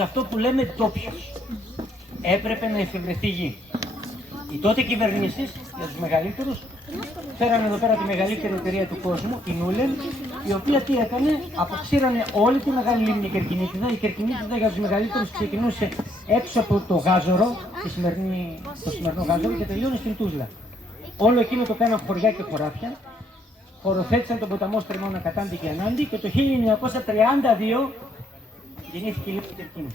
σε αυτό που λέμε ντόπιος. Έπρεπε να εφευρεθεί γη. Οι τότε κυβερνήσεις, για τους μεγαλύτερους, φέρανε εδώ πέρα τη μεγαλύτερη εταιρεία του κόσμου, την Ούλεν, η οποία τι έκανε, αποξήρανε όλη τη μεγάλη λίμνη Κερκινήτιδα. Η Κερκινήτιδα για τους μεγαλύτερους ξεκινούσε έξω από το Γάζορο, το σημερινό Γάζορο, και τελειώνει στην Τούσλα. Όλο εκείνο το κάναν χωριά και χωράφια, χωροθέτησαν τον ποταμό Στρεμόνα Κατάντη και Ανάντη και το 1932 γεννήθηκε η Λίμνη Κερκίνη.